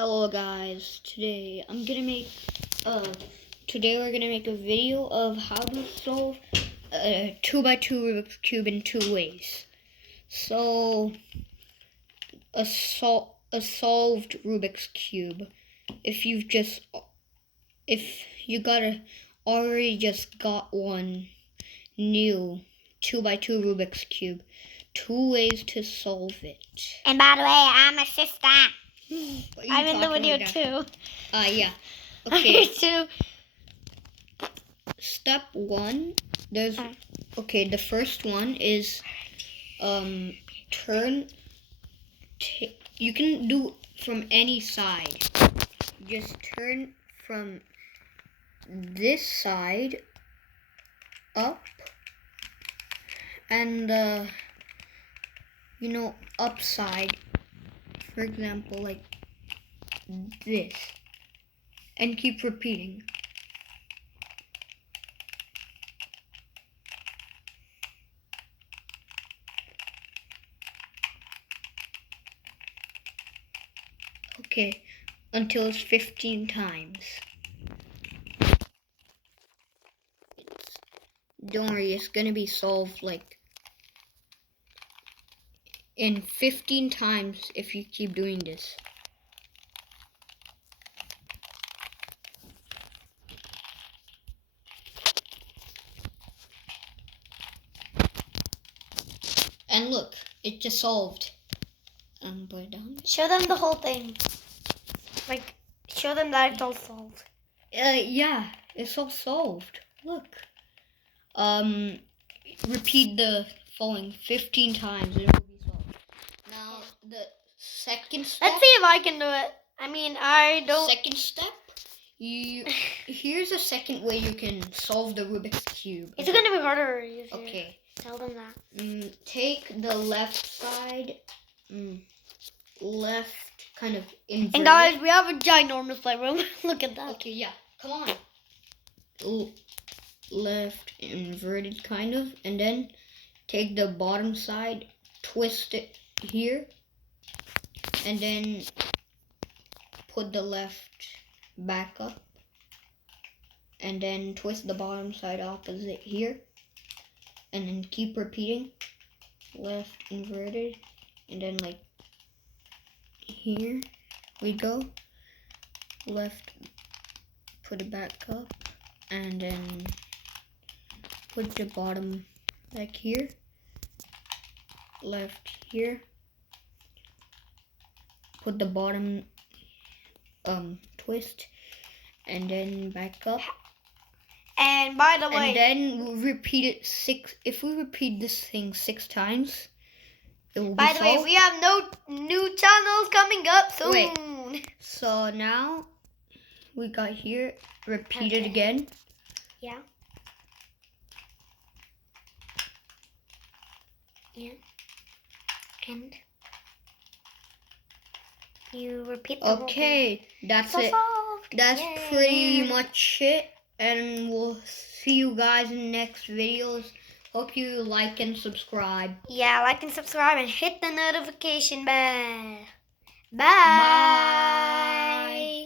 Hello guys, today we're gonna make a video of how to solve a 2x2 Rubik's Cube in two ways. So a solved Rubik's Cube. If you already just got one new 2x2 Rubik's Cube, two ways to solve it. And by the way, I'm a sister. I'm in the video too. Yeah. Okay. Too. Step one. The first one is you can do from any side. Just turn from this side up and upside. For example, like this, and keep repeating. Okay, until it's 15 times. Don't worry, it's gonna be solved like in 15 times if you keep doing this. And look, it just solved. Put it down. Show them the whole thing. Like, show them that it's all solved. Yeah, it's all solved. Look. Repeat the following 15 times and it will be solved. Now, the second step. Let's see if I can do it. I mean, I don't. Second step. Here's a second way you can solve the Rubik's Cube. It's gonna be harder. Okay. Tell them that. Take the left side. Left kind of inverted. And guys, we have a ginormous playroom. Look at that. Okay, yeah. Come on. Left inverted kind of, and then take the bottom side, twist it here, and then put the left back up, and then twist the bottom side opposite here, and then keep repeating. Left inverted, and then like here we go. Left, put it back up, and then put the bottom back here. Left here. Put the bottom twist, and then back up. And by the way, and then we'll repeat it if we repeat this thing 6 times, it will be solved. By the way, we have no new channels coming up soon. Wait. So now we got here. Repeat it again. Yeah. Yeah. And you repeat the whole thing. That's so it. Solved. That's Yay. pretty much it. And we'll see you guys in the next videos. Hope you like and subscribe. Yeah, like and subscribe and hit the notification bell. Bye. Bye.